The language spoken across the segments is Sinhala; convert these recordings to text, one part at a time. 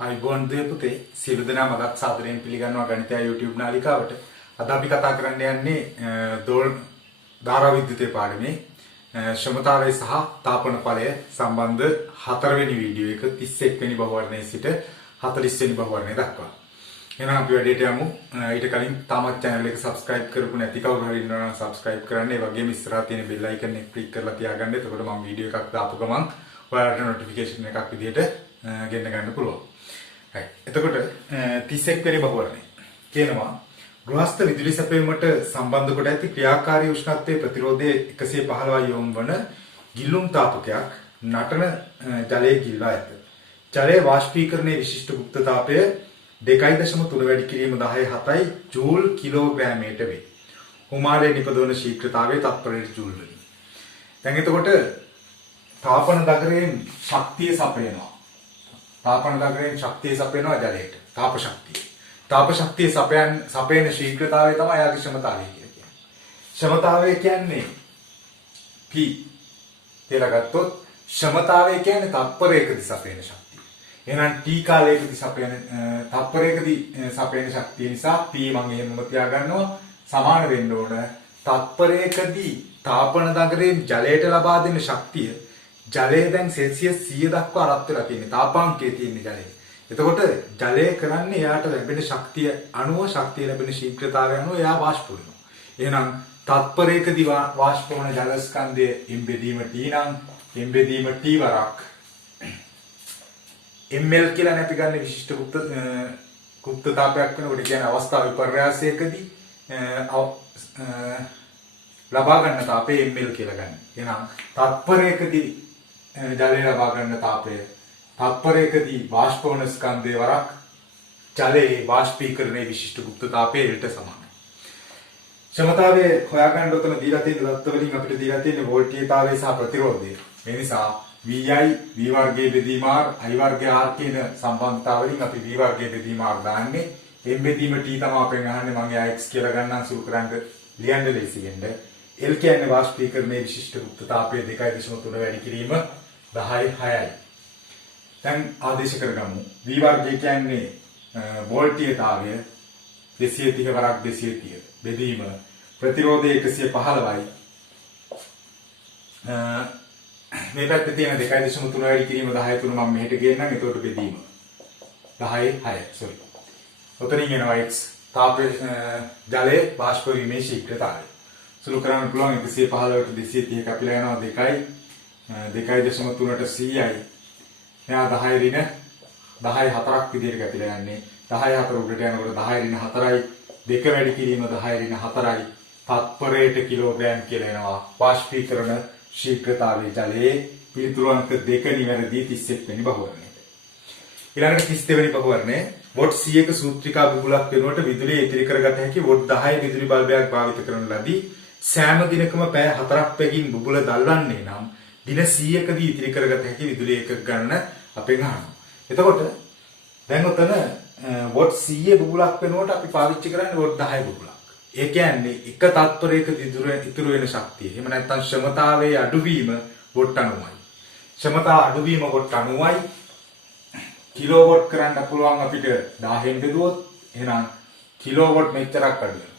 අයිබෝන් දෙපුතේ සියලු දෙනා මගක් සාදරයෙන් පිළිගන්නවා ගණිතය YouTube නාලිකාවට. අද අපි කතා කරන්න යන්නේ ධාරා විද්‍යුතයේ පාඩමේ ක්ෂමතාවය සහ තාපන ඵලය සම්බන්ධ 4 වෙනි වීඩියෝ එක 31 වෙනි බහුවර්ණයේ සිට 40 වෙනි බහුවර්ණය දක්වා. එහෙනම් අපි වැඩේට යමු. ඊට කලින් තාමත් channel එක subscribe කරපු නැති කවුරු හරි ඉන්නවා නම් subscribe කරන්න. ඒ වගේම ඉස්සරහා තියෙන bell icon එක click කරලා තියාගන්න. එතකොට මම වීඩියෝ එකක් දාපු ගමන් ඔයාලට notification එකක් විදියට ගෙන්න ගන්න පුළුවන්. එතකොට 31 වෙනි බහුවර්ණය කියනවා ගෘහස්ත විදුලි සැපයීමට සම්බන්ධ කොට ඇති ක්‍රියාකාරී උෂ්ණත්වයේ ප්‍රතිරෝධය 115 යොම් වන ගිල්ලුම් තාපකයක් නටන ජලයේ ගිල්වා ඇත. ජලයේ වාෂ්පීකරණයේ විශිෂ්ට ගුප්ත තාපය 2.3 වැඩි කිරීම 10.7 ජූල් කිලෝග්‍රෑමයට වේ. හුමාලයේ නිපදවන ශීඝ්‍රතාවය තත්පරයට ජූල් වලින්. දැන් එතකොට තාපන දගරයෙන් ශක්තිය සපයනවා. තාපන දගරයෙන් ශක්තිය සපයනවා ජලයට. තාප ශක්තිය. තාප ශක්තිය සපයන ශීඝ්‍රතාවය තමයි යාගේ ක්ෂමතාවය කියලා කියන්නේ. ක්ෂමතාවය කියන්නේ P කියලා ගත්තොත් ක්ෂමතාවය කියන්නේ තත්පරයකදී සපයන ශක්තිය. එහෙනම් T කාලයකදී සපයන තත්පරයකදී සපයන ශක්තිය නිසා P මම එහෙමම තියාගන්නවා සමාන වෙන්න ඕන තත්පරයකදී තාපන දගරයෙන් ජලයට ලබා දෙන ශක්තිය ජලය දැන් සෙල්සියස් 100 දක්වා රත් වෙලා තියෙන්නේ තාපාංකයේ තියෙන ජලය. එතකොට ජලය කරන්නේ එයාට ලැබෙන ශක්තිය අණුව ශක්තිය ලැබෙන ශීඝ්‍රතාවය අනුව එයා වාෂ්ප වෙනවා. එහෙනම් තත්පරයකදී වාෂ්ප වන ජල ස්කන්ධයේ එම්බෙදීම T නම් එම්බෙදීම T වරක් ml කියලා අපි ගන්න විශිෂ්ට ගුප්ත තාපයක් වෙනකොට කියන්නේ අවස්ථා විපර්යාසයකදී ලබා ගන්න තාපය ml කියලා ගන්න. එහෙනම් තත්පරයකදී ජලය ලබා ගන්න තාපය තත්පරයකදී වාෂ්ප වන ස්කන්ධයේ වරක් ජලයේ වාෂ්පීකරණයේ විශිෂ්ට ගුප්ත තාපයේ ඊට සමානයි. ක්ෂමතාවය හොයාගන්න උතන දීලා තියෙන දත්ත වලින් අපිට දීලා තියෙන වෝල්ටීයතාවය සහ ප්‍රතිරෝධය. මේ නිසා Vi V වර්ගයේ බෙදීම R I වර්ගයේ R කියන සම්බන්ධතාවලින් අපි V වර්ගයේ බෙදීම R දාන්නේ. m බෙදීම T තමයි අපෙන් අහන්නේ. මම එයා x කියලා ගන්නම් සුළු කරන්න ලියන්න ලේසි වෙන්න. L කියන්නේ වාෂ්පීකරණයේ විශිෂ්ට ගුප්ත තාපය 2.3 වැඩි කිරීම 10.6යි. දැන් ආදේශ කරගමු. V වර්ගය කියන්නේ වෝල්ටීයතාවය 230 වරක් 230 බෙදීම ප්‍රතිරෝධය 115යි. මේ පැත්තේ තියෙන 2.3 වැඩි කිරීම 10.3 මම මෙහෙට ගේන්නම්. එතකොට බෙදීම 10.6 sorry. උතරින් එනවා x තාපයේ ජලයේ වාෂ්ප වීමේ ශීඝ්‍රතාවය. සුළු කරන්න පුළුවන් 115ට 230 කැපිලා යනවා 2.3ට 100යි. මෙයා 10 ඍණ 10.4ක් විදිහට කැපිලා යන්නේ. 10.4 උඩට යනකොට 10 ඍණ 4යි. 2 වැඩි කිරීම 10 ඍණ 4යි. තත්පරයට කිලෝග්‍රෑම් කියලා එනවා. වාෂ්පීකරණ ශීඝ්‍රතාවයේ ජලයේ පිළිතුරු අංක 2 නිවැරදි 31 වෙනි බහුවර්ණයට. ඊළඟට 32 වෙනි බහුවර්ණය වොට් 100ක සූත්‍රිකා බුබුලක් වෙනුවට විදුලිය ඉතිරි කරගත හැකි වොට් 10 විදුලි බල්බයක් භාවිත කරන ලදී. සෑම දිනකම පැය 4ක් පැකින් බුබුල දල්වන්නේ නම් දින 100කදී ඉතිරි කරගත හැකි විදුලි එකක ගණන අපෙන් අහනවා. එතකොට දැන් උතන වොට් 100 බුබුලක් වෙනුවට අපි පාවිච්චි කරන්නේ වොට් 10 බුබුලක්. ඒ කියන්නේ එක තත්පරයකදී ඉතුරු වෙන ශක්තිය. එහෙම නැත්නම් ක්ෂමතාවයේ අඩුවීම වොට් 90යි. ක්ෂමතාව අඩුවීම වොට් 90යි. කිලෝවොට් කරන්න පුළුවන් අපිට 1000න් බෙදුවොත් එහෙනම් කිලෝවොට් මෙච්චරක් අඩු වෙනවා.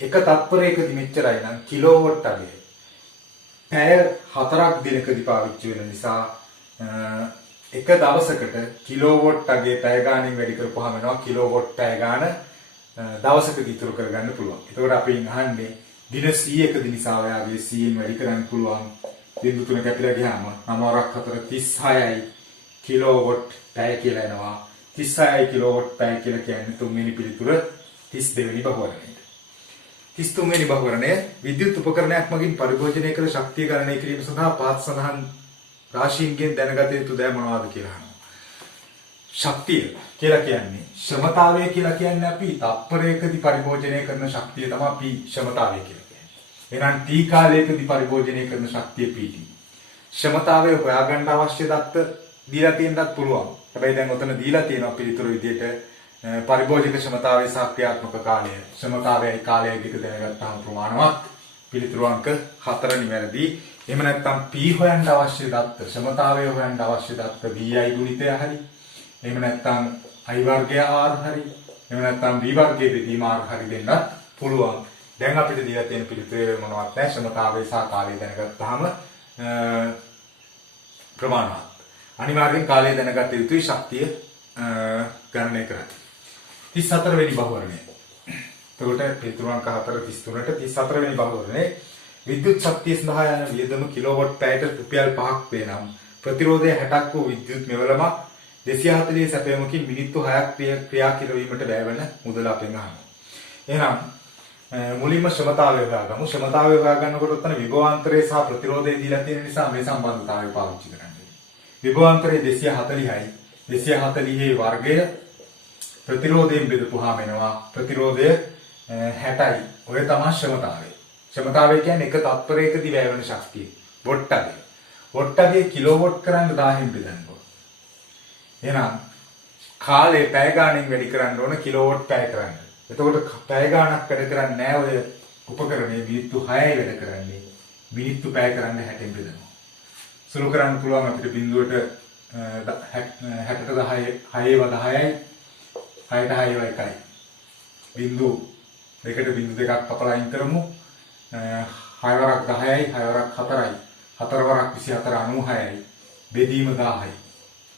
එක තත්පරයකදී මෙච්චරයි නම් කිලෝවොට් අඩුයි. පැය 4ක් දිනකදී පාවිච්චි වෙන නිසා එක දවසකට කිලෝවොට් අගේ පැය ගාණින් වැඩි කරපුවාම වෙනවා කිලෝවොට් පැය ගාණ දවසකදී ඉතුරු කරගන්න පුළුවන්. ඒකෝට අපි අහන්නේ දින 100කදී නිසා ඔයාගේ 100න් වැඩි කරන්න පුළුවන්. බිඳු 3 කැපිලා ගියාම 9ක් 4 36යි කිලෝවොට් පැය කියලා එනවා. 36යි කිලෝවොට් පැය කියලා කියන්නේ තුන්වෙනි පිළිතුර 32 වෙනි බහුවර්ණයට. 33 වෙනි බහුවර්ණය විද්‍යුත් උපකරණයක් මගින් පරිභෝජනය කළ ශක්තිය ගණනය කිරීම සඳහා පහත් සඳහන් රාශීන්ගෙන් දැනගත යුතු දෑ මොනවද කියලා අහනවා. ශක්තිය කියලා කියන්නේ ක්ෂමතාවය කියලා කියන්නේ අපි තත්පරයකදී පරිභෝජනය කරන ශක්තිය තමයි P ක්ෂමතාවය කියලා කියන්නේ. එහෙනම් T කාලයකදී පරිභෝජනය කරන ශක්තිය PT. ක්ෂමතාවය හොයාගන්න අවශ්‍ය දත්ත දීලා තියෙනත් පුළුවන්. හැබැයි දැන් ඔතන දීලා තියෙනවා පිළිතුරු විදියට පරිභෝජක ක්ෂමතාවය සහ ක්‍රියාත්මක කාලය. ක්ෂමතාවයයි කාලයයි දෙක දැනගත්තාම ප්‍රමාණවත් පිළිතුරු අංක 4 නිවැරදි. එහෙම නැත්නම් P හොයන්න අවශ්‍ය දත්ත ක්ෂමතාවය හොයන්න අවශ්‍ය දත්ත VI ගුණිතය හරි එහෙම නැත්නම් I වර්ගය R හරි. එහෙම නැත්නම් B වර්ගයේ බෙදීම R හරි දෙන්නත් පුළුවන්. දැන් අපිට දීලා තියෙන පිළිතුරේ මොනවත් නැහැ. ශ්‍රමතාවය සහ කාලය දැනගත්තාම ප්‍රමාණවත්. අනිවාර්යෙන් කාලය දැනගත යුතුයි ශක්තිය ගණනය කරන්න. 34 වෙනි බහුවර්ණය. එතකොට පිළිතුරු අංක 4 33ට 34 වෙනි බහුවර්ණයේ විද්‍යුත් ශක්තිය සඳහා යන වියදම කිලෝවොට් පැයට රුපියල් 5ක් වේ නම් ප්‍රතිරෝධය 60ක් වූ විද්‍යුත් මෙවලමක් 240 සැපයමකින් මිනිත්තු 6ක් ක්‍රියා කිරීමට වැය වෙන මුදල අපෙන් අහනවා. එහෙනම් මුලින්ම ශ්‍රමතාවය හොයාගමු. ශ්‍රමතාවය හොයාගන්නකොට උත්තර විභවාන්තරය සහ ප්‍රතිරෝධය දීලා තියෙන නිසා මේ සම්බන්ධතාවය පාවිච්චි කරන්න. විභවාන්තරය 240යි. 240 වර්ගය ප්‍රතිරෝධයෙන් බෙදපුවාම එනවා ප්‍රතිරෝධය 60යි. ඔය තමයි ශ්‍රමතාවය. ශ්‍රමතාවය කියන්නේ එක තත්පරයකදී වැය වෙන ශක්තිය. වොට් අගය. වොට් අගය කිලෝවොට් කරන්න 1000න් බෙදන්න ඕන. එහෙනම් කාලය පැය ගාණෙන් වැඩි කරන්න ඕන කිලෝවොට් පැය කරන්න. එතකොට පැය ගාණක් වැඩ කරන්නේ නැහැ ඔය උපකරණේ මිනිත්තු 6යි වැඩ කරන්නේ. මිනිත්තු පැය කරන්න 60න් බෙදනවා. සුළු කරන්න පුළුවන් අපිට බිඳුවට 60ට 10 6ව 10යි 6ට 6ව 1යි. බිඳු දෙකට බිඳු දෙකක් කපලා අයින් කරමු. 6 වරක් 10යි 6 වරක් 4යි 4 වරක් 24 96යි බෙදීම 10යි.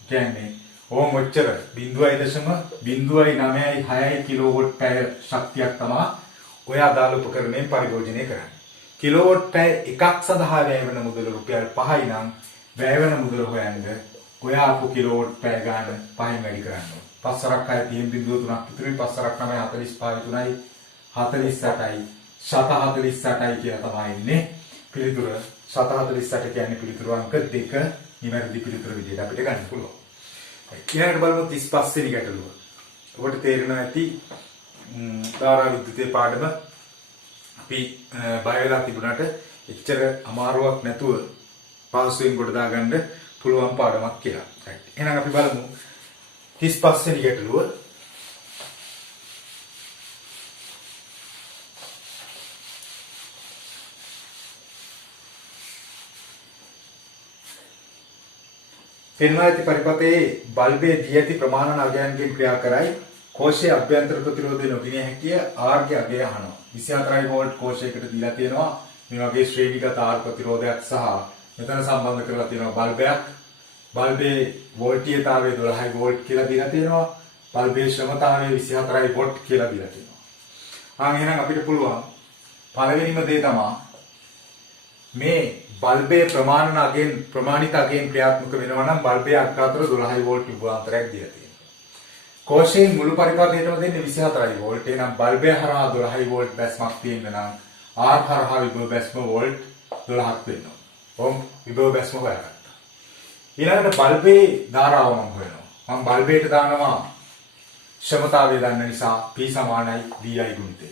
කියන්නේ ඕම ඔච්චර 0.09යි කිලෝවොට් පැය ශක්තියක් තමයි ඔය අදාළ උපකරණයෙන් පරිභෝජනය කරන්නේ. කිලෝවොට් පැය එකක් සඳහා වැය වෙන මුදල රුපියල් 5යි නම් වැය වෙන මුදල හොයන්න ඔය ආපු කිලෝවොට් පැය ගන්න 5න් වැඩි කරන්න ඕන. 5 වරක් 6 30 බිඳුව 3ක් ඉතුරුයි. 5 වරක් 9 45 3යි 48යි 748යි කියලා තමයි ඉන්නේ පිළිතුර. 748 කියන්නේ පිළිතුරු අංක 2 නිවැරදි පිළිතුර විදිහට අපිට ගන්න පුළුවන්. ඊළඟට බලමු 35 වෙනි ගැටලුව. ඔබට තේරෙනවා ඇති ධාරා විද්‍යුතයේ පාඩම අපි බය වෙලා තිබුණාට එච්චර අමාරුවක් නැතුව පාසුවෙන් කොට දාගන්න පුළුවන් පාඩමක් කියලා. right. එහෙනම් අපි බලමු 35 වෙනි ගැටලුව. පෙන්වා ඇති පරිපතේ බල්බයේ දී ඇති ප්‍රමාණ අගයන්ගෙන් ක්‍රියා කරයි. කෝෂයේ අභ්‍යන්තර ප්‍රතිරෝධය නොගිනිය හැකිය R ගේ අගය අහනවා. 24 වෝල්ට් කෝෂයකට දීලා තියෙනවා මේ වගේ ශ්‍රේණිගත R ප්‍රතිරෝධයක් සහ මෙතන සම්බන්ධ කරලා තියෙනවා බල්බයක්. බල්බේ වෝල්ටීයතාවය 12 වෝල්ට් කියලා දීලා තියෙනවා. බල්බේ ශ්‍රමතාවය 24 වොට් කියලා දීලා තියෙනවා. එහෙනම් අපිට පුළුවන් පළවෙනිම දේ තමයි මේ බල්බේ ප්‍රමාණිත අගයෙන් ක්‍රියාත්මක වෙනවා නම් බල්බේ අග අතර 12 වෝල්ට් විභවාන්තරයක් දීලා තියෙනවා. කෝෂයේ මුළු පරිපථයටම දෙන්නේ 24 වෝල්ට්. එහෙනම් බල්බය හරහා 12 වෝල්ට් බැස්මක් තියෙන්න නම් R හරහා විභව බැස්ම වෝල්ට් 12ක් වෙනවා. ඔම් විභව බැස්ම හොයාගත්තා. ඊළඟට බල්බේ ධාරාව මම හොයනවා. මම බල්බයට දානවා ක්ෂමතාවය දන්න නිසා P සමානයි VI ගුණිතය.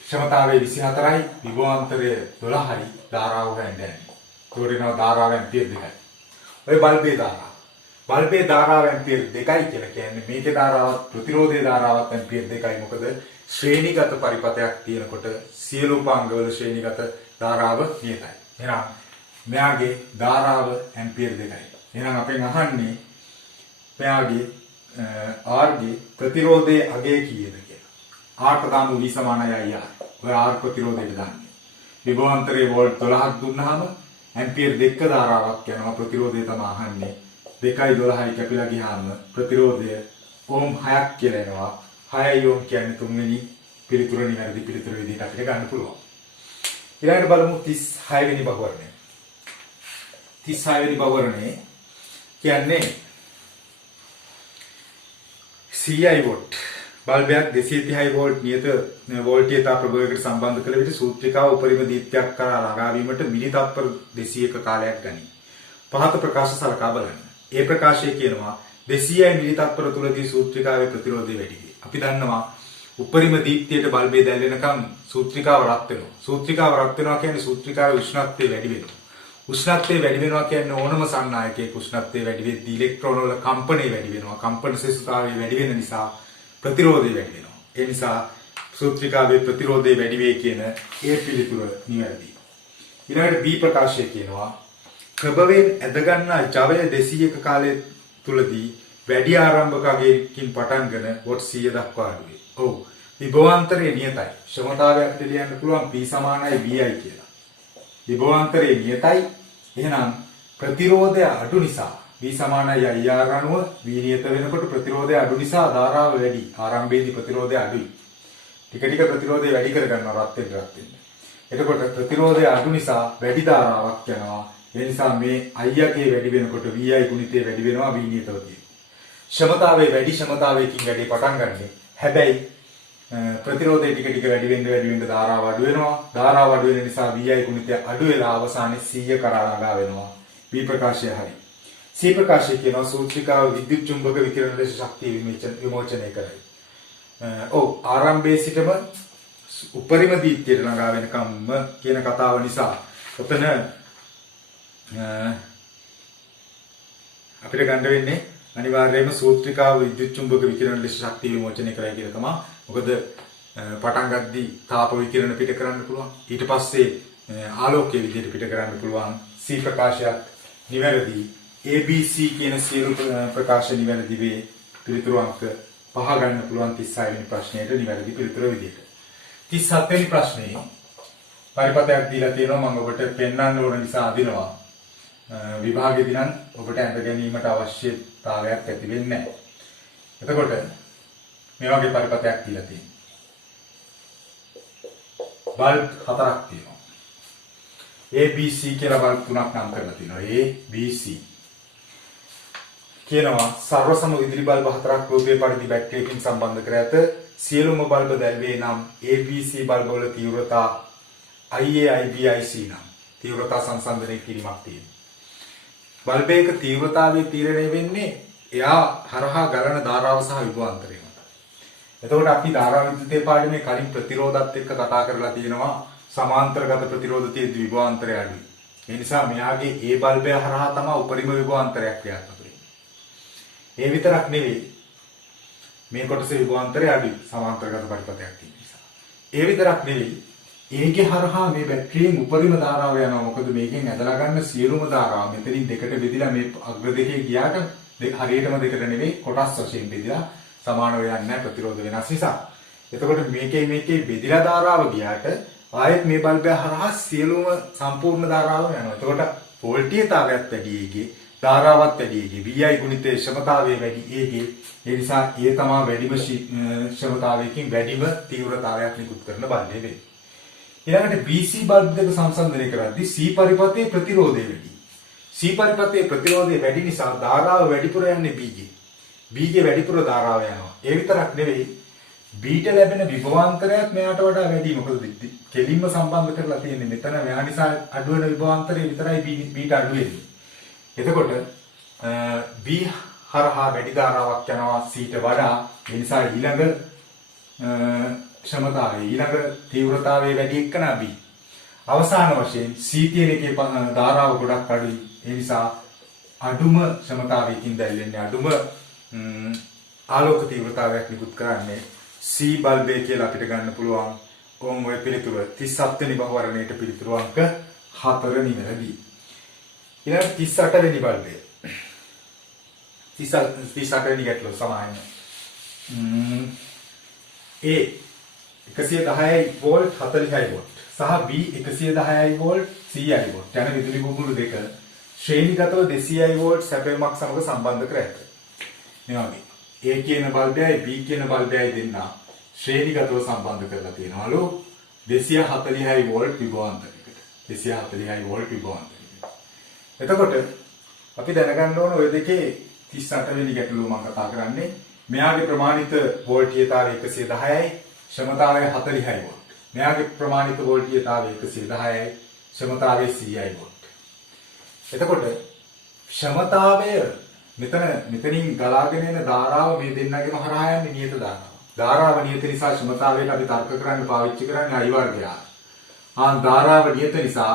ක්ෂමතාවය 24යි විභවාන්තරය 12යි ධාරාව හොයන්නේ. තෝරනවා ධාරාව ඇම්පියර් 2යි. ඔය බල්බේ ධාරාව. බල්බේ ධාරාව ඇම්පියර් 2යි කියලා කියන්නේ මේකේ ධාරාවත් ප්‍රතිරෝධයේ ධාරාවත් ඇම්පියර් 2යි. මොකද ශ්‍රේණිගත පරිපථයක් තියෙනකොට සියලු උපාංගවල ශ්‍රේණිගත ධාරාව නියතයි. එහෙනම් මෙයාගේ ධාරාව ඇම්පියර් 2යි. එහෙනම් අපෙන් අහන්නේ මෙයාගේ R ගේ ප්‍රතිරෝධයේ අගය කීයද කියලා. R දාමු V සමානයි IR. ඔය R ප්‍රතිරෝධයට දාන්නේ. විභවාන්තරයේ වෝල්ට් 12ක් දුන්නාම ඇම්පියර් 2 ධාරාවක් යනවා. ප්‍රතිරෝධය තමයි අහන්නේ. 2යි 12යි කැපිලා ගියාම ප්‍රතිරෝධය ඕම් 6ක් කියලා එනවා. 6යි ඕම් කියන්නේ තුන්වෙනි පිළිතුර නිවැරදි පිළිතුර විදිහට අපිට ගන්න පුළුවන්. ඊළඟට බලමු 36 වෙනි බහුවර්ණය. 36 වෙනි බහුවර්ණය කියන්නේ CI වෝල්ට් බල්බයක් 230 වෝල්ට් නියත වෝල්ටීයතා ප්‍රභවයකට සම්බන්ධ කළ විට සූත්‍රිකාව උපරිම දීප්තියක් කරා ළඟා වීමට මිලි තත්පර 200ක කාලයක් ගනී. පහත ප්‍රකාශ සලකා බලන්න. ඒ ප්‍රකාශය කියනවා 200 මිලි තත්පර තුලදී සූත්‍රිකාවේ ප්‍රතිරෝධය වැඩි වේ. අපි දන්නවා උපරිම දීප්තියට බල්බේ දැල්වෙනකම් සූත්‍රිකාව රත් වෙනවා. සූත්‍රිකාව රත් වෙනවා කියන්නේ සූත්‍රිකාවේ උෂ්ණත්වය වැඩි වෙනවා. උෂ්ණත්වය වැඩි වෙනවා කියන්නේ ඕනම සන්නායකයක උෂ්ණත්වය වැඩි වෙද්දී ඉලෙක්ට්‍රෝන වල කම්පණය වැඩි වෙනවා. කම්පන සෙසුතාවය වැඩි වෙන නිසා ප්‍රතිරෝධය වැඩි වෙනවා. ඒ නිසා සූත්‍රිකාවේ ප්‍රතිරෝධය වැඩි වේ කියන ඒ පිළිතුර නිවැරදියි. ඊළඟට B ප්‍රකාශය කියනවා ප්‍රභවයෙන් ඇද ගන්නා ජවය 200ක කාලය තුලදී වැඩි ආරම්භකගෙන් පටන්ගෙන වොට් 100 දක්වා අඩුවේ. ඔව්. විභවාන්තරයේ නියතයි. ක්ෂමතාවයක් දෙලියන්න පුළුවන් P සමානයි VI කියලා. විභවාන්තරයේ නියතයි. එහෙනම් ප්‍රතිරෝධය අඩු නිසා V සමානයි IR අණුව V නියත වෙනකොට ප්‍රතිරෝධය අඩු නිසා ධාරාව වැඩි. ආරම්භයේදී ප්‍රතිරෝධය අඩුයි. ටික ටික ප්‍රතිරෝධය වැඩි කර ගන්නවා රත් වෙන්න. එතකොට ප්‍රතිරෝධය අඩු නිසා වැඩි ධාරාවක් යනවා. ඒ නිසා මේ I යගේ වැඩි වෙනකොට VI ගුණිතය වැඩි වෙනවා V නියතව තියෙනවා. ක්ෂමතාවයේ වැඩි ක්ෂමතාවයකින් වැඩි පටන් ගන්නෙ. හැබැයි ප්‍රතිරෝධය ටික ටික වැඩි වෙන්න ධාරාව අඩු වෙනවා. ධාරාව අඩු වෙන නිසා VI ගුණිතය අඩු වෙලා අවසානයේ 100 කරා ළඟා වෙනවා. V ප්‍රකාශය හරි. C ප්‍රකාශය කියනවා සූත්‍රිකාව විද්‍යුත් චුම්බක විකිරණ ලෙස ශක්තිය විමෝචනය කරයි. ඔව් ආරම්භයේ සිටම උපරිම දීප්තියට ළඟා වෙනකම්ම කියන කතාව නිසා ඔතන අපිට ගන්න වෙන්නේ අනිවාර්යයෙන්ම සූත්‍රිකාව විද්‍යුත් චුම්බක විකිරණ ලෙස ශක්තිය විමෝචනය කරයි කියලා තමයි. මොකද පටන් ගද්දී තාප විකිරණ පිට කරන්න පුළුවන්. ඊට පස්සේ ආලෝකයේ විදිහට පිට කරන්න පුළුවන්. C ප්‍රකාශයක් නිවැරදි. ABC කියන සියලු ප්‍රකාශ නිවැරදි වේ. පිළිතුරු අංක 5 ගන්න පුළුවන් 36 වෙනි ප්‍රශ්නයට නිවැරදි පිළිතුර විදිහට. 37 වෙනි ප්‍රශ්නේ පරිපතයක් දීලා තියෙනවා මම ඔබට පෙන්වන්න ඕන නිසා අදිනවා. විභාගෙදී නම් ඔබට අඳ ගැනීමට අවශ්‍යතාවයක් ඇති වෙන්නේ නැහැ. එතකොට මේ වගේ පරිපතයක් දීලා තියෙනවා. බල්බ් 4ක් තියෙනවා. ABC කියලා බල්බ් 3ක් නම් කරලා තියෙනවා. ABC කියනවා සර්ව සම විදුලි බල්බ 4ක් රූපයේ පරිදි බැටරියකින් සම්බන්ධ කර ඇත. සියලුම බල්බ දැල්වේ නම් ABC බල්බ වල තීව්‍රතා IA IB IC නම් තීව්‍රතා සංසන්දනය කිරීමක් තියෙනවා. බල්බයක තීව්‍රතාවය තීරණය වෙන්නේ එයා හරහා ගලන ධාරාව සහ විභවාන්තරය මත. එතකොට අපි ධාරා විද්‍යුතයේ පාඩමේ කලින් ප්‍රතිරෝධات එක්ක කතා කරලා තියෙනවා සමාන්තරගත ප්‍රතිරෝධ තියෙද්දි විභවාන්තරය අඩුයි. ඒ නිසා මෙයාගේ ඒ බල්බය හරහා තමයි උපරිම විභවාන්තරයක් ක්‍රියාත්මක වෙන්නේ. ඒ විතරක් නෙවෙයි මේ කොටසේ විභවාන්තරය අඩුයි සමාන්තරගත පරිපථයක් තියෙන නිසා. ඒ විතරක් නෙවෙයි ඒකේ හරහා මේ බැටරියෙන් උපරිම ධාරාව යනවා. මොකද මේකෙන් ඇදලා ගන්න සියලුම ධාරාව මෙතනින් දෙකට බෙදිලා මේ අග්‍ර දෙකේ ගියාට හරියටම දෙකට නෙවෙයි කොටස් වශයෙන් බෙදලා සමාන වෙන්නේ නැහැ ප්‍රතිරෝධ වෙනස් නිසා. එතකොට මේකේ බෙදිලා ධාරාව ගියාට ආයෙත් මේ බල්බය හරහා සියලුම සම්පූර්ණ ධාරාව යනවා. එතකොට වෝල්ටීයතාවයත් වැඩි ඒකේ ධාරාවත් වැඩි ඒකේ VI ගුණිතයේ ක්ෂමතාවය වැඩි ඒකේ. ඒ නිසා ඒ තමයි වැඩිම ක්ෂමතාවයකින් වැඩිම තීව්‍රතාවයක් නිකුත් කරන බල්බය වෙන්නේ. ඊළඟට BC බල්බ් දෙක සංසන්දනය කරද්දී C පරිපථයේ ප්‍රතිරෝධය වැඩි. C පරිපථයේ ප්‍රතිරෝධය වැඩි නිසා ධාරාව වැඩිපුර යන්නේ B ගේ. B ගේ වැඩිපුර ධාරාව යනවා. ඒ විතරක් නෙවෙයි B ට ලැබෙන විභවාන්තරයත් මෙයාට වඩා වැඩි. මොකද කෙලින්ම සම්බන්ධ කරලා තියෙන්නේ මෙතන මෙයා නිසා අඩු වෙන විභවාන්තරය විතරයි B ට අඩු වෙන්නේ. එතකොට B හරහා වැඩි ධාරාවක් යනවා C ට වඩා. ඒ නිසා ඊළඟ ක්ෂමතාවය ඊළඟ තීව්‍රතාවය වැඩි එක්කන B. අවසාන වශයෙන් C තියෙන එකේ ධාරාව ගොඩක් අඩුයි. ඒ නිසා අඩුම ක්ෂමතාවයකින් දැල්වෙන්නේ අඩුම ආලෝක තීව්‍රතාවයක් නිකුත් කරන්නේ C බල්බය කියලා අපිට ගන්න පුළුවන්. ඕම් ඔය පිළිතුර 37 වෙනි බහුවර්ණයට පිළිතුරු අංක 4 නිවැරදි. ඊළඟ 38 වෙනි බල්බය. 38 වෙනි ගැටලුව සමාන. A 110යි වෝල්ට් 40යි වෝල්ට් සහ B 110යි වෝල්ට් 100යි වෝල්ට් යන විදුලි බුබුළු දෙක ශ්‍රේණිගතව 200යි වෝල්ට් සැපයීමක් සමග සම්බන්ධ කර ඇත. මේ වගේ A කියන බල්බයයි B කියන බල්බයයි දෙන්න ශ්‍රේණිගතව සම්බන්ධ කරලා තියෙනවලු 240යි වෝල්ට් විභවාන්තරයකට. 240යි වෝල්ට් විභවාන්තරයකට. එතකොට අපි දැනගන්න ඕන ඔය දෙකේ 38 වෙනි ගැටලුව මම කතා කරන්නේ. මෙයාගේ ප්‍රමාණිත වෝල්ටීයතාවය 110යි ක්ෂමතාවය 40යි වෝල්ට්. මෙයාගේ ප්‍රමාණිත වෝල්ටීයතාවය 110යි ක්ෂමතාවය 100යි වෝල්ට්. එතකොට ක්ෂමතාවය මෙතනින් ගලාගෙන එන ධාරාව මේ දෙන්නගේම හරහා යන්නේ නියත ධාරාව. ධාරාව නියත නිසා ක්ෂමතාවයට අපි තර්ක කරන්න පාවිච්චි කරන්නේ I වර්ගය. ධාරාව නියත නිසා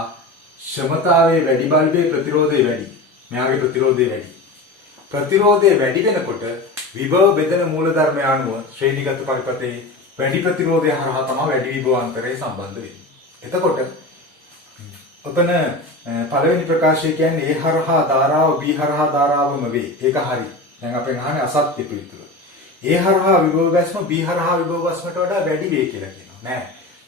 ක්ෂමතාවයේ වැඩි බල්බේ ප්‍රතිරෝධය වැඩි. මෙයාගේ ප්‍රතිරෝධය වැඩි. ප්‍රතිරෝධය වැඩි වෙනකොට විභව බෙදෙන මූලධර්මය අනුව ශ්‍රේණිගත පරිපථයේ වැඩි ප්‍රතිරෝධය හරහා තමයි වැඩි විභවාන්තරය සම්බන්ධ වෙන්නේ. එතකොට ඔතන පළවෙනි ප්‍රකාශය කියන්නේ A හරහා ධාරාව B හරහා ධාරාවම වේ. ඒක හරි. දැන් අපෙන් අහන්නේ අසත්‍ය පිළිතුර. A හරහා විභව බැස්ම B හරහා විභව බැස්මට වඩා වැඩි වේ කියලා කියනවා. නෑ.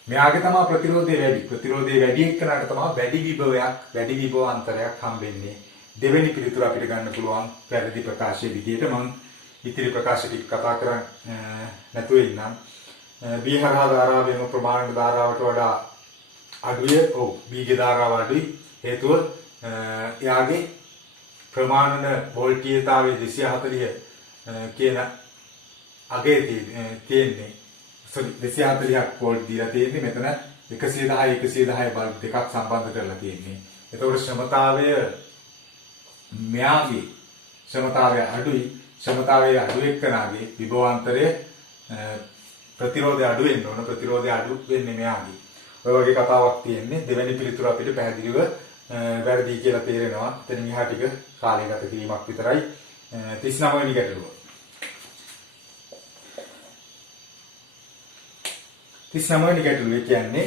මෙයාගේ තමයි ප්‍රතිරෝධය වැඩි. ප්‍රතිරෝධය වැඩි එක්කනට තමයි වැඩි විභවයක්, වැඩි විභවාන්තරයක් හම්බෙන්නේ. දෙවෙනි පිළිතුර අපිට ගන්න පුළුවන් පැරදි ප්‍රකාශයේ විදිහට මම ඉතිරි ප්‍රකාශ ටික කතා කරන්නේ නැතුව ඉන්නම්. B හරහා ධාරාවේම ප්‍රමාණික ධාරාවට වඩා අඩුයි. ඔව් B ගේ ධාරාව අඩුයි. හේතුව එයාගේ ප්‍රමාණන වෝල්ටීයතාවයේ 240 කියන අගේ තියෙන්නේ. 240ක් වෝල්ට් දීලා තියෙන්නේ. මෙතන 110 110 බල්බ් දෙකක් සම්බන්ධ කරලා තියෙන්නේ. එතකොට ශ්‍රමතාවය මෙයාගේ ශ්‍රමතාවය අඩුයි. ශ්‍රමතාවයේ අඩු එක්කනාගේ විභවාන්තරය ප්‍රතිරෝධය අඩු වෙන්න ඕන. ප්‍රතිරෝධය අඩු වෙන්නේ මෙයාගේ. ඔය වගේ කතාවක් තියෙන්නේ. දෙවෙනි පිළිතුර අපිට පැහැදිලිව වැරදි කියලා තේරෙනවා. එතනින් එහා ටික කාලය ගත කිරීමක් විතරයි. 39 වෙනි ගැටලුව. 39 වෙනි ගැටලුවේ කියන්නේ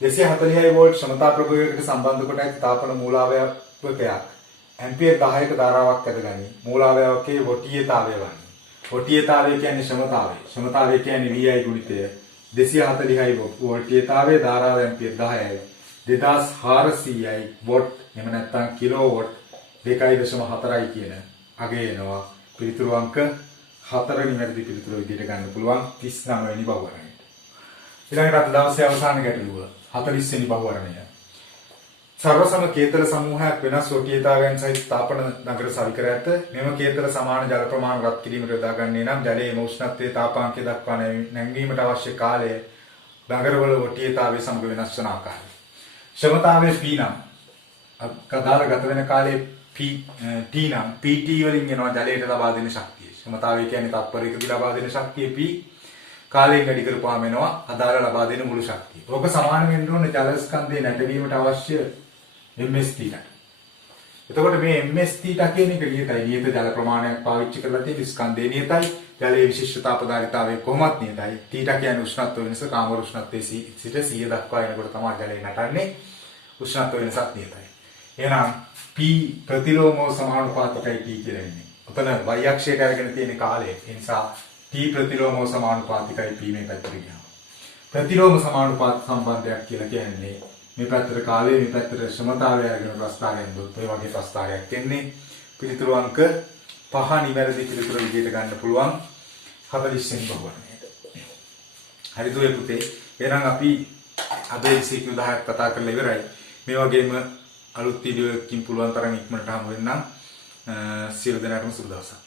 246 වෝල්ට් ක්ෂමතා ප්‍රභවයකට සම්බන්ධ කොට ඇති තාපන මූලාවයවකයක් ඇම්පියර් 10ක ධාරාවක් ඇදගනි. මූලාවයවකේ වොටීයතාවය වන්නේ. වොටීයතාවය කියන්නේ ක්ෂමතාවය. ක්ෂමතාවය කියන්නේ VI ගුණිතය 246යි වෝල්ටීයතාවය ධාරාව ඇම්පියර් 10යි. 2400යි වොට් එහෙම නැත්නම් කිලෝවොට් 2.4යි කියන අගේ එනවා. පිළිතුරු අංක 4 නිවැරදි පිළිතුර විදිහට ගන්න පුළුවන් 39 වෙනි බහුවරණයට. ඊළඟට අද දවසේ අවසාන ගැටලුව 40 වෙනි බහුවරණය. සර්වසම කේතර සමූහයක් වෙනස් වොටීයතාවයන් සහිත තාපන නගර සවිකර ඇත. මෙම කේතර සමාන ජල ප්‍රමාණ රත් කිරීමට යොදාගන්නේ නම් ජලයේ උෂ්ණත්වයේ තාපාංකය දක්වා නැංවීමට අවශ්‍ය කාලය නගරවල වොටීයතාවය සමග වෙනස් වන ආකාරය. ක්ෂමතාවයේ P නම් කදාර ගත වෙන කාලයේ T නම් PT වලින් එනවා ජලයට ලබා දෙන ශක්තිය. ක්ෂමතාවය කියන්නේ තත්පරයකදී ලබා දෙන ශක්තිය P කාලයෙන් වැඩි කරපුවාම එනවා අදාළ ලබා දෙන මුළු ශක්තිය. ඕක සමාන වෙන්න ඕනේ ජල ස්කන්ධයේ නැටවීමට අවශ්‍ය ms θ. එතකොට මේ ms θ කියන එක නියතයි. නියත ජල ප්‍රමාණයක් පාවිච්චි කරලා තියෙන ස්කන්ධේ නියතයි. ජලයේ විශිෂ්ට තාපදාරිතාවය කොහොමත් නියතයි. θ කියන්නේ උෂ්ණත්ව වෙනස. කාමර උෂ්ණත්වයේ සිට 100 දක්වා එනකොට තමයි ජලය නටන්නේ. උෂ්ණත්ව වෙනසක් නියතයි. එහෙනම් P ප්‍රතිලෝමව සමානුපාතිකයි T කියලා ඉන්නේ. ඔතන y අක්ෂයට අරගෙන තියෙන කාලය. ඒ නිසා T ප්‍රතිලෝමව සමානුපාතිකයි P මේ පැත්තට ගියාම. ප්‍රතිලෝම සමානුපාත සම්බන්ධයක් කියලා කියන්නේ මේ පැත්තට කාලය මේ පැත්තට ශ්‍රමතාවය අරගෙන ප්‍රස්ථාරයෙන් දුත් ඔය වගේ ප්‍රස්ථාරයක් එන්නේ. පිළිතුරු අංක 5 නිවැරදි පිළිතුර විදිහට ගන්න පුළුවන් 40 වෙනි බහුවරණයට. හරිද ඔය පුතේ? එහෙනම් අපි අද MCQ 10ක් කතා කරලා ඉවරයි. මේ වගේම අලුත් වීඩියෝ එකකින් පුළුවන් තරම් ඉක්මනට හමු වෙන්නම්. සියලු දෙනාටම සුබ දවසක්.